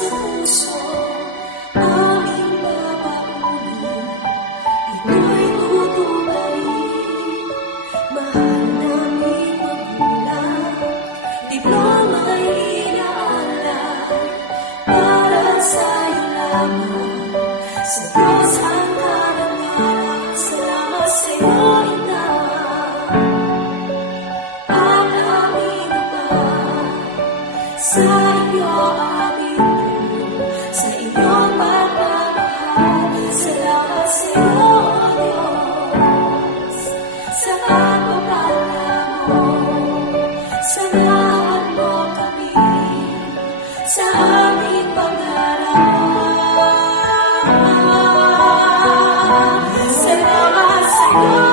sa puso, aming babaunin. Ito'y tutuparin. Mahal naming magulang, diploma'y inaalay. Para sa'yo lamang, sa Diyos ang karangalan. Salamat sa'yo, Ina. Ang aming Ama, sa iyo aming puno, sa iyong pagmamahal. Salamat sa iyo, O Diyos, sa pagpapala mo. Samahan mo kami sa aming pangarap. Salamat sa iyo.